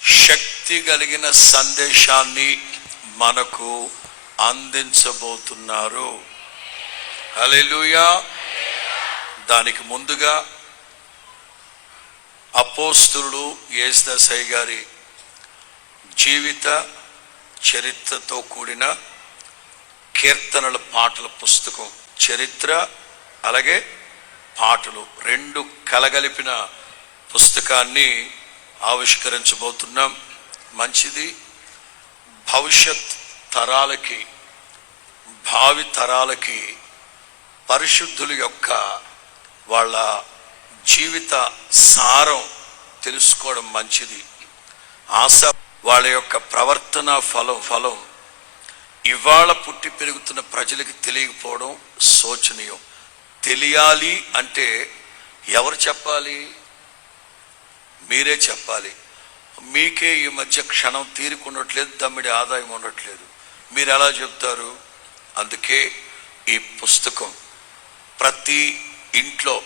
శక్తి కలిగిన సందేశాన్ని మనకు అందించబోతున్నారు. హల్లెలూయా. దానికి ముందుగా అపోస్తలుడు యేసుదాసయ్య గారి జీవిత చరిత్రతో కూడిన కీర్తనల పాటల పుస్తకం, చరిత్ర అలాగే పాటలు రెండు కలగలిపిన పుస్తకాన్ని ఆవిష్కరించబోతున్నాం. మంచిది. భవిష్యత్ తరాలకి, భావి తరాలకి పరిశుద్ధుల యొక్క వాళ్ళ జీవిత సారం తెలుసుకోవడం మంచిది. ఆశ వాళ్ళ యొక్క ప్రవర్తన ఫలం ఇవాళ పుట్టి పెరుగుతున్న ప్రజలకి తెలియకపోవడం శోచనీయం. తెలియాలి అంటే ఎవరు చెప్పాలి? మీరే చెప్పాలి. మీకే ఈ మధ్య క్షణం తీరుకుండట్లేదు, దమ్మిడి ఆదాయం ఉండట్లేదు. మీరు ఎలా చెప్తారు? అందుకే ఈ పుస్తకం ప్రతి ఇంట్లో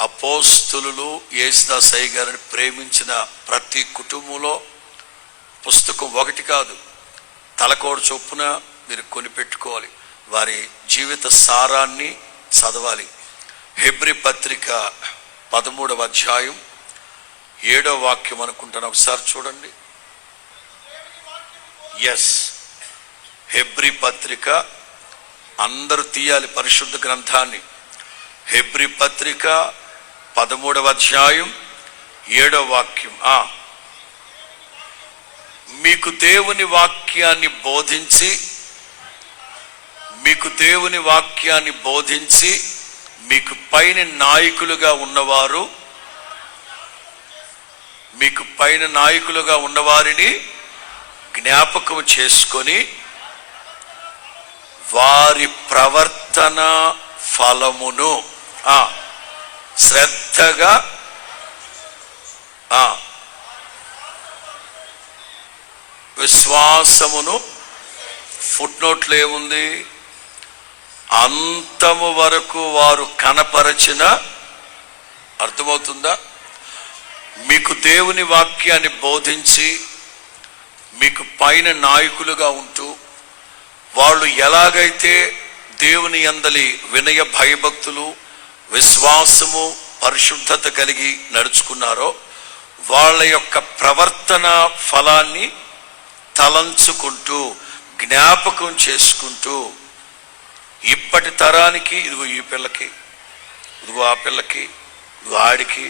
అపోస్తలులు యేసుదాసయ్య గారిని ప్రేమించిన ప్రతి కుటుంబంలో పుస్తకం ఒకటి కాదు, తలకోడు చొప్పున మీరు కొనిపెట్టుకోవాలి. వారి జీవిత సారాన్ని చదవాలి. హెబ్రీ పత్రిక 13వ అధ్యాయం 7వ వాక్యం అనుకుంటాను, ఒకసారి చూడండి. ఎస్, హెబ్రీ పత్రిక అందరూ తీయాలి పరిశుద్ధ గ్రంథాన్ని. హెబ్రీ పత్రిక 13వ అధ్యాయం 7వ వాక్యం. మీకు దేవుని వాక్యాన్ని బోధించి మీకు పైన నాయకులుగా ఉన్నవారిని జ్ఞాపకం చేసుకొని వారి ప్రవర్తన ఫలమును శ్రద్ధగా విశ్వాసమును, ఫుట్నోట్లో ఏముంది? అంతము వరకు వారు కనపరచిన. అర్థమవుతుందా? మీకు దేవుని వాక్యాన్ని బోధించి మీకు పైన నాయకులుగా ఉంటూ వాళ్ళు ఎలాగైతే దేవుని యందలి వినయ భయభక్తులు, విశ్వాసము, పరిశుద్ధత కలిగి నడుచుకున్నారో వాళ్ళ యొక్క ప్రవర్తన ఫలాన్ని తలంచుకుంటూ, జ్ఞాపకం చేసుకుంటూ ఇప్పటి తరానికి, ఇదిగో ఈ పిల్లకి, ఇదిగో ఆ పిల్లకి, ఇదిగో ఆడికి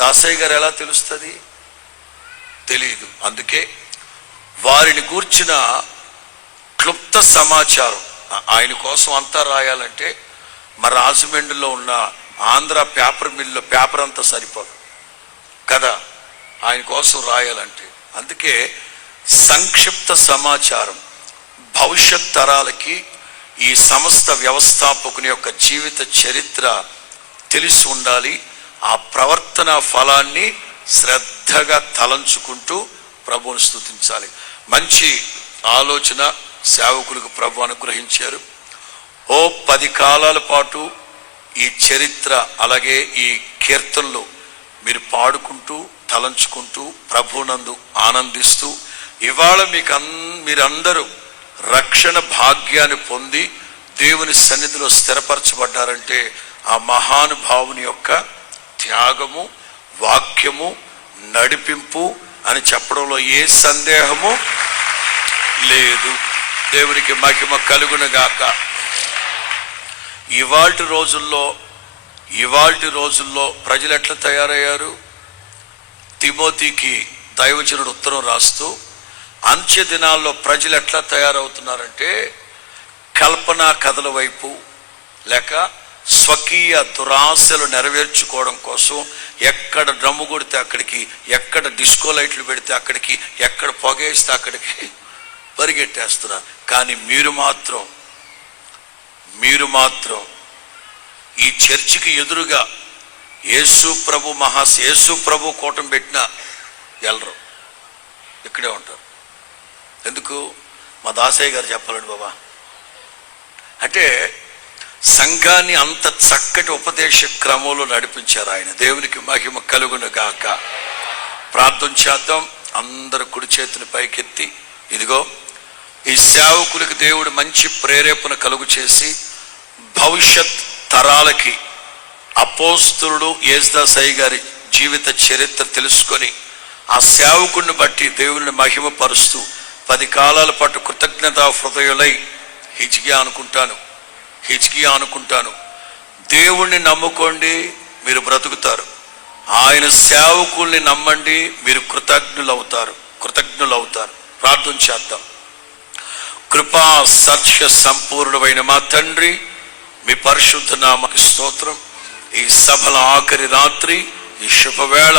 దాసయ్య గారు ఎలా తెలుస్తుంది? తెలియదు. అందుకే వారిని గూర్చిన క్లుప్త సమాచారం ఆయన కోసం అంతా రాయాలంటే మా రాజమండ్రిలో ఉన్న ఆంధ్ర పేపర్ మిల్లో పేపర్ అంతా సరిపోదు కదా ఆయన కోసం రాయాలంటే. అందుకే సంక్షిప్త సమాచారం భవిష్యత్ తరాలకి ఈ సమస్త వ్యవస్థాపకుని యొక్క జీవిత చరిత్ర తెలిసి ఉండాలి. ఆ ప్రవర్తన ఫలాన్ని శ్రద్ధగా తలంచుకుంటూ ప్రభువును స్తుతించాలి. మంచి ఆలోచన సేవకులకు ప్రభు అనుగ్రహించారు. 10 కాలాల పాటు ఈ చరిత్ర అలాగే ఈ కీర్తనలు మీరు పాడుకుంటూ, తలంచుకుంటూ, ప్రభునందు ఆనందిస్తూ ఇవాళ మీరందరూ రక్షణ భాగ్యాన్ని పొంది దేవుని సన్నిధిలో స్థిరపరచబడ్డారంటే ఆ మహానుభావుని యొక్క త్యాగము, వాక్యము, నడిపింపు అని చెప్పడంలో ఏ సందేహము లేదు. దేవునికి మహిమ కలుగునుగాక. ఇవాల్టి రోజుల్లో ప్రజలు ఎట్లా తయారయ్యారు? తిమోతికి దైవజనుడు ఉత్తరం రాస్తూ అంత్య దినాల్లో ప్రజలు ఎట్లా తయారవుతున్నారంటే కల్పనా కథల వైపు, లేక స్వకీయ దురాశలు నెరవేర్చుకోవడం కోసం ఎక్కడ డ్రమ్ము కొడితే అక్కడికి, ఎక్కడ డిస్కో లైట్లు పెడితే అక్కడికి, ఎక్కడ పొగేస్తే అక్కడికి పరిగెట్టేస్తున్నారు. కానీ మీరు మాత్రం ఈ చర్చికి ఎదురుగా యేసు ప్రభు కూటం పెట్టినా వెళ్ళరు, ఇక్కడే ఉంటారు. ఎందుకు? మా దాసయ్య గారు చెప్పాలండి బాబా. అంటే సంఘాన్ని అంత చక్కటి ఉపదేశ క్రమంలో నడిపించారు ఆయన. దేవునికి మహిమ కలుగును గాక. ప్రార్థన చేద్దాం. అందరు కుడి చేతులు పైకెత్తి, ఇదిగో ఈ సేవకులకు దేవుడు మంచి ప్రేరేపణ కలుగు చేసి భవిష్యత్ తరాలకి అపోస్తలుడు యేసుదాస్ అయ్య గారి జీవిత చరిత్ర తెలుసుకొని ఆ సేవకుడిని బట్టి దేవుని మహిమపరుస్తూ 10 కాలాల పాటు కృతజ్ఞతా హృదయులై హిజ్కియా అనుకుంటాను దేవుణ్ణి నమ్ముకోండి, మీరు బ్రతుకుతారు. ఆయన సేవకుల్ని నమ్మండి, మీరు కృతజ్ఞులవుతారు. ప్రార్థన చేద్దాం. కృపా సత్య సంపూర్ణమైన మా తండ్రి, మీ పరిశుద్ధ నామకి స్తోత్రం. ఈ సభల ఆఖరి రాత్రి, ఈ శుభవేళ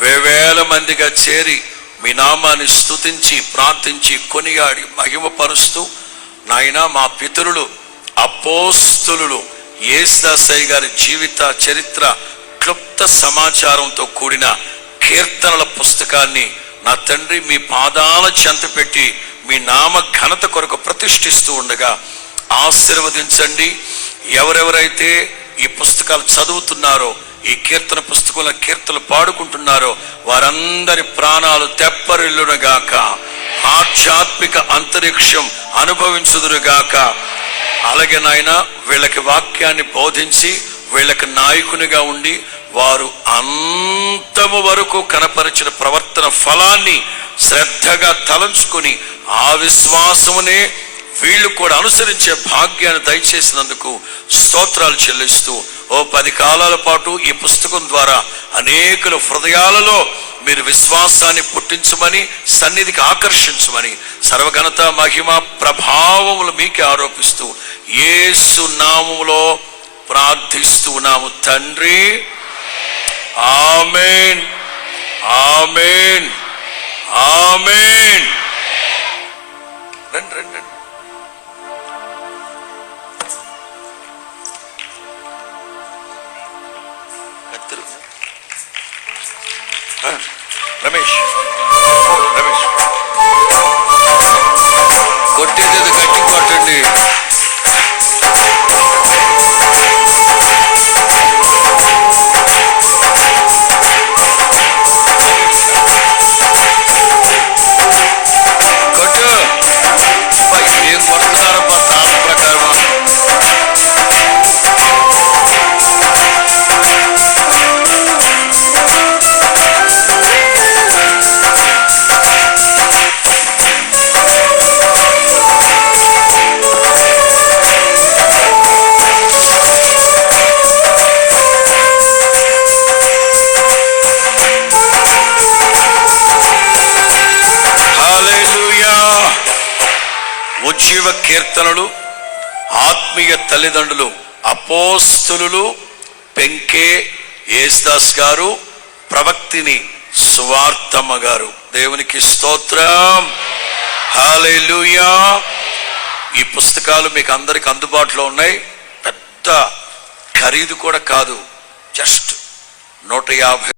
వేవేల మందిగా చేరి మీ నామాన్ని స్తుతించి ప్రార్థించి కొనియాడి మహిమపరుస్తూ, నాయన మా పితరులు అపోస్తలులు యేసుదాస్ అయ్య గారి జీవిత చరిత్ర క్లుప్త సమాచారంతో కూడిన కీర్తనల పుస్తకాన్ని నా తండ్రి మీ పాదాల చెంత పెట్టి మీ నామ ఘనత కొరకు ప్రతిష్ఠిస్తూ ఉండగా ఆశీర్వదించండి. ఎవరెవరైతే ఈ పుస్తకాలు చదువుతున్నారో, ఈ కీర్తన పుస్తకంలో కీర్తనలు పాడుకుంటున్నారో వారందరి ప్రాణాలు తెప్పరిల్లునుగాక, ఆధ్యాత్మిక అంతరిక్షం అనుభవించుదురుగాక. అలాగే నాయన వీళ్ళకి వాక్యాన్ని బోధించి వీళ్ళకి నాయకునిగా ఉండి వారు అంతము వరకు కనపరిచిన ప్రవర్తన ఫలాన్ని శ్రద్ధగా తలంచుకొని ఆ విశ్వాసమునే వీళ్ళు కూడా అనుసరించే భాగ్యాన్ని దయచేసినందుకు స్తోత్రాలు చెల్లిస్తూ, 10 కాలాల పాటు ఈ పుస్తకం ద్వారా అనేకుల హృదయాలలో మీరు విశ్వాసాన్ని పుట్టించమని, సన్నిధికి ఆకర్షించమని సర్వఘనత మహిమ ప్రభావములు మీకే ఆరోపిస్తూ యేసు నామములో ప్రార్థిస్తున్నాము తండ్రి. ఆమేన్, ఆమేన్, ఆమేన్. రండి రండి రండి. రమేష్ కొట్టేది గట్టి కొట్టండి. కొట్టు ఏం కొడుతున్నారమ్మా తాత ప్రకారం. ఉజ్జీవ కీర్తనలు ఆత్మీయ తల్లిదండ్రులు అపోస్తలులు పెంకే యేసుదాస్ గారు, ప్రవక్తిని సువార్తమ్మ గారు. దేవునికి స్తోత్రం. హల్లెలూయా. ఈ పుస్తకాలు మీకు అందరికి అందుబాటులో ఉన్నాయి. పెద్ద ఖరీదు కూడా కాదు, జస్ట్ 150